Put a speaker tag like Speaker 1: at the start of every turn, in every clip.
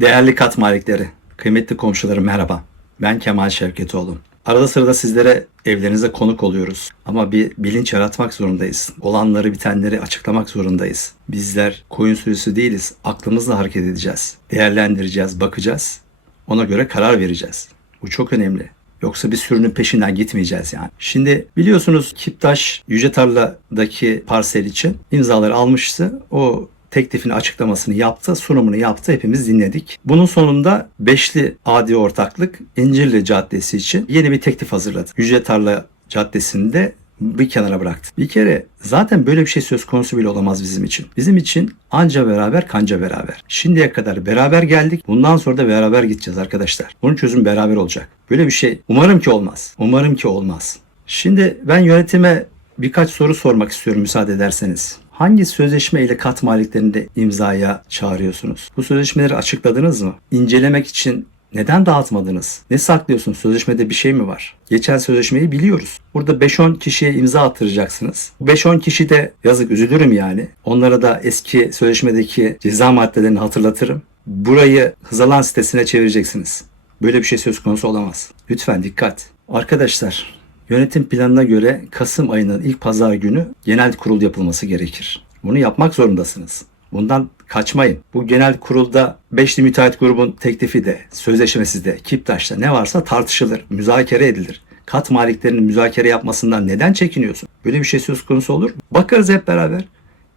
Speaker 1: Değerli kat malikleri, kıymetli komşularım merhaba. Ben Kemal Şevketoğlu. Arada sırada sizlere evlerinize konuk oluyoruz. Ama bir bilinç yaratmak zorundayız. Olanları bitenleri açıklamak zorundayız. Bizler koyun sürüsü değiliz. Aklımızla hareket edeceğiz. Değerlendireceğiz, bakacağız. Ona göre karar vereceğiz. Bu çok önemli. Yoksa bir sürünün peşinden gitmeyeceğiz yani. Şimdi biliyorsunuz Kiptaş Yüce Tarla'daki parsel için imzaları almıştı. O teklifini açıklamasını yaptı, sunumunu yaptı. Hepimiz dinledik. Bunun sonunda Beşli Adi Ortaklık İncirli Caddesi için yeni bir teklif hazırladı. Yüce Tarla Caddesi'nde bir kenara bıraktı. Bir kere zaten böyle bir şey söz konusu bile olamaz bizim için. Bizim için anca beraber kanca beraber. Şimdiye kadar beraber geldik. Bundan sonra da beraber gideceğiz arkadaşlar. Bunun çözümü beraber olacak. Böyle bir şey umarım ki olmaz. Umarım ki olmaz. Şimdi ben yönetime birkaç soru sormak istiyorum müsaade ederseniz. Hangi sözleşme ile kat maliklerini imzaya çağırıyorsunuz? Bu sözleşmeleri açıkladınız mı? İncelemek için neden dağıtmadınız? Ne saklıyorsunuz? Sözleşmede bir şey mi var? Geçen sözleşmeyi biliyoruz. Burada 5-10 kişiye imza attıracaksınız. Bu 5-10 kişi de yazık üzülürüm yani. Onlara da eski sözleşmedeki ceza maddelerini hatırlatırım. Burayı Hızalan sitesine çevireceksiniz. Böyle bir şey söz konusu olamaz. Lütfen dikkat. Arkadaşlar Yönetim planına göre Kasım ayının ilk pazar günü genel kurul yapılması gerekir. Bunu yapmak zorundasınız. Bundan kaçmayın. Bu genel kurulda Beşli Müteahhit Grubun teklifi de, sözleşmesi de, Kiptaş'ta ne varsa tartışılır, müzakere edilir. Kat maliklerinin müzakere yapmasından neden çekiniyorsun? Böyle bir şey söz konusu olur. Bakarız hep beraber.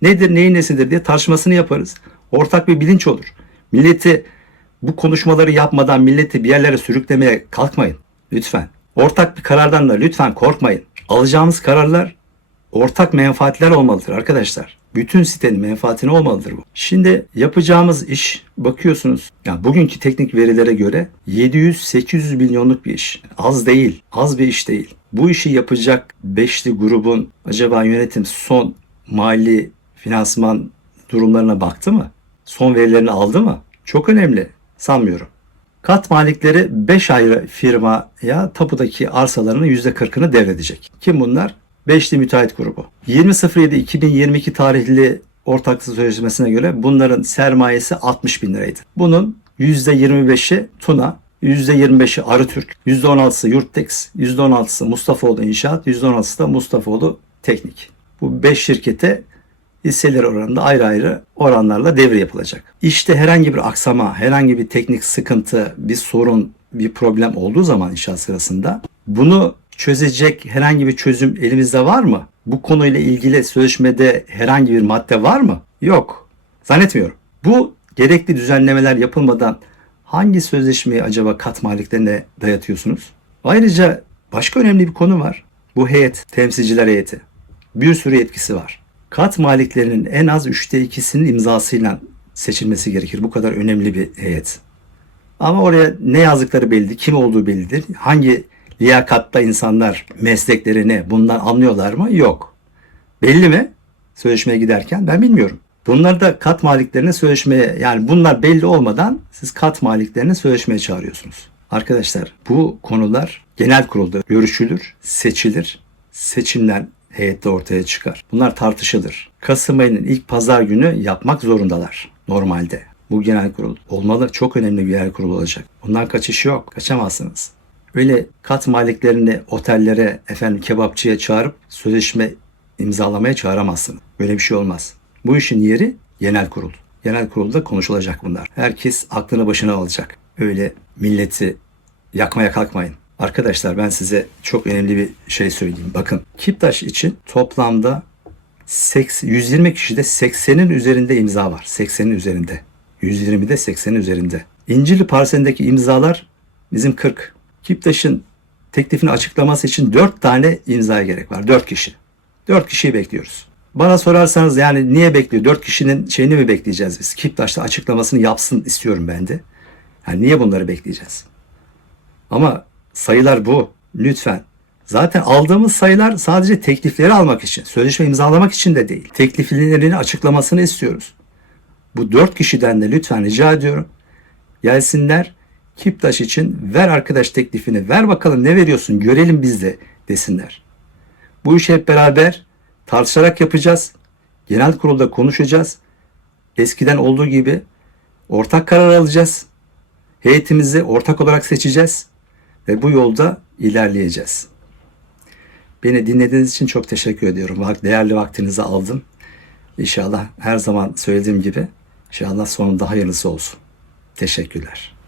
Speaker 1: Nedir, neyin nesidir diye tartışmasını yaparız. Ortak bir bilinç olur. Milleti bu konuşmaları yapmadan milleti bir yerlere sürüklemeye kalkmayın. Lütfen. Ortak bir karardan da lütfen korkmayın. Alacağımız kararlar ortak menfaatler olmalıdır arkadaşlar. Bütün sitenin menfaatine olmalıdır bu. Şimdi yapacağımız iş bakıyorsunuz. Yani bugünkü teknik verilere göre 700-800 milyonluk bir iş. Az değil. Az bir iş değil. Bu işi yapacak beşli grubun acaba yönetim son mali finansman durumlarına baktı mı? Son verilerini aldı mı? Çok önemli. Sanmıyorum. Kat malikleri 5 ayrı firmaya tapudaki arsalarının %40'ını devredecek. Kim bunlar? Beşli müteahhit grubu. 20.07.2022 tarihli ortaklık sözleşmesine göre bunların sermayesi 60 bin liraydı. Bunun %25'i Tuna, %25'i Arıtürk, %16'sı Yurttex, %16'sı Mustafaoğlu İnşaat, %16'sı da Mustafaoğlu Teknik. Bu 5 şirkete hisseler oranında ayrı ayrı oranlarla devir yapılacak. İşte herhangi bir aksama, herhangi bir teknik sıkıntı, bir sorun, bir problem olduğu zaman inşaat sırasında bunu çözecek herhangi bir çözüm elimizde var mı? Bu konuyla ilgili sözleşmede herhangi bir madde var mı? Yok. Zannetmiyorum. Bu gerekli düzenlemeler yapılmadan hangi sözleşmeyi acaba kat maliklerine dayatıyorsunuz? Ayrıca başka önemli bir konu var. Bu heyet, temsilciler heyeti. Bir sürü yetkisi var kat maliklerinin en az üçte ikisinin imzasıyla seçilmesi gerekir. Bu kadar önemli bir heyet. Ama oraya ne yazdıkları belli, kim olduğu bellidir. Hangi liyakatta insanlar meslekleri ne bundan anlıyorlar mı? Yok. Belli mi? Sözleşmeye giderken ben bilmiyorum. Bunları da kat maliklerine sözleşmeye yani bunlar belli olmadan siz kat maliklerini sözleşmeye çağırıyorsunuz. Arkadaşlar bu konular genel kurulda görüşülür, seçilir. Seçimden heyette ortaya çıkar. Bunlar tartışılır. Kasım ayının ilk pazar günü yapmak zorundalar normalde. Bu genel kurul olmalı. Çok önemli bir genel kurul olacak. Bundan kaçış yok. Kaçamazsınız. Öyle kat maliklerini otellere, efendim kebapçıya çağırıp sözleşme imzalamaya çağıramazsınız. Böyle bir şey olmaz. Bu işin yeri genel kurul. Genel kurulda konuşulacak bunlar. Herkes aklını başına alacak. Öyle milleti yakmaya kalkmayın. Arkadaşlar ben size çok önemli bir şey söyleyeyim. Bakın Kiptaş için toplamda 120 kişide 80'in üzerinde imza var. 80'in üzerinde. 120'de 80'in üzerinde. İncirli parselindeki imzalar bizim 40. Kiptaş'ın teklifini açıklaması için 4 tane imzaya gerek var. 4 kişi. 4 kişiyi bekliyoruz. Bana sorarsanız yani niye bekliyor? 4 kişinin şeyini mi bekleyeceğiz biz? Kiptaş'ta açıklamasını yapsın istiyorum ben de. Yani niye bunları bekleyeceğiz? Ama Sayılar bu. Lütfen. Zaten aldığımız sayılar sadece teklifleri almak için, sözleşme imzalamak için de değil. Tekliflerini açıklamasını istiyoruz. Bu dört kişiden de lütfen rica ediyorum. Gelsinler Kiptaş için ver arkadaş teklifini, ver bakalım ne veriyorsun görelim biz de desinler. Bu işi hep beraber tartışarak yapacağız. Genel kurulda konuşacağız. Eskiden olduğu gibi ortak karar alacağız. Heyetimizi ortak olarak seçeceğiz ve bu yolda ilerleyeceğiz. Beni dinlediğiniz için çok teşekkür ediyorum. Değerli vaktinizi aldım. İnşallah her zaman söylediğim gibi inşallah sonunda hayırlısı olsun. Teşekkürler.